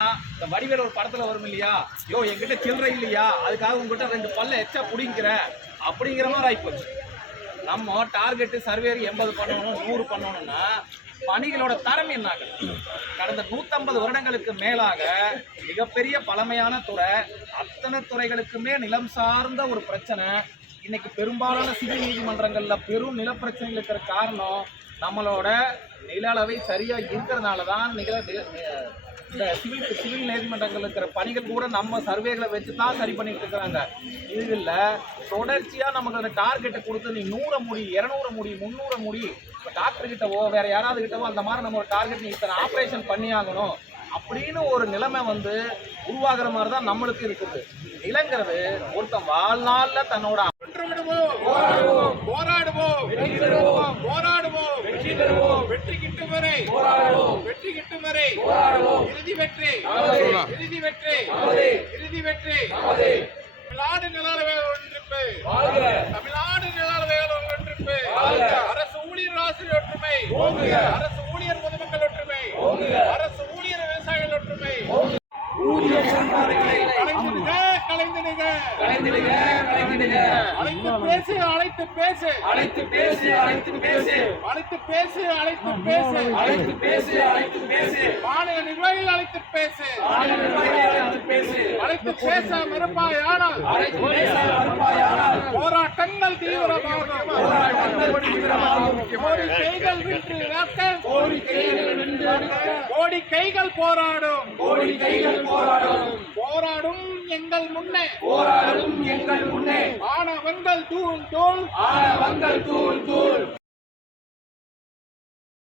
இந்த வடிவேல் ஒரு படத்துல வரும் இல்லையா, யோ என்கிட்ட சில்லறை இல்லையா, அதுக்காக உங்ககிட்ட 2 பல்ல எச்சா புடிங்கிற அப்படிங்கிற மாதிரி ஆயிப்போச்சு. நம்ம டார்கெட் சர்வேர் 80 பண்ணணும் 100 பண்ணணும்னா பணிகளோட தரம் என்னாக கடந்த 150 வருடங்களுக்கு மேலாக மிகப்பெரிய பழமையான துறை, அத்தனை துறைகளுக்குமே நிலம் சார்ந்த ஒரு பிரச்சனை. இன்னைக்கு பெரும்பாலான சிவில் நீதிமன்றங்கள்ல பெரும் நில பிரச்சனைகள் இருக்கிற காரணம் நம்மளோட நில அளவை சரியா இருக்கிறதுனால தான். இந்த சிவில் நீதிமன்றங்கள் இருக்கிற பணிகள் கூட நம்ம சர்வேகளை வச்சு தான் சரி பண்ணிட்டு இருக்கிறாங்க. இதில் தொடர்ச்சியாக நமக்கு அந்த டார்கெட்டை கொடுத்து நீ 100 முடி 200 முடி 300 முடி, இப்போ டாக்டர் கிட்டவோ வேற யாராவது கிட்டவோ அந்த மாதிரி நம்ம ஒரு டார்கெட் நீ இத்தனை ஆப்ரேஷன் பண்ணி ஆகணும் அப்படின்னு ஒரு நிலைமை உருவாகிற மாதிரி தான் நம்மளுக்கு இருக்குது. நிலங்கிறது ஒருத்தன் வாழ்நாளில் தன்னோட வெற்றி கிட்டும் வரை இறுதி வெற்றி தமிழ்நாடு நிலவே ஒன்றிப்பு, தமிழ்நாடு நிலவே ஒன்றிப்பு, அரசு ஊழியர் ஆசிரியர் ஒற்றுமை, அரசு ஊழியர் பொதுமக்கள் ஒற்றுமை, அரசு ஊழியர் விவசாயிகள் ஒற்றுமை. அழைத்து பேசு மாநில நிர்வாகிகள் அழைத்து பேச மறுப்பாயானால் போராட்டங்கள் தீவிரமாகும். கோடிக்கைகள் போராடும் எங்கள் முன்னே ஆனவங்கள் தூள்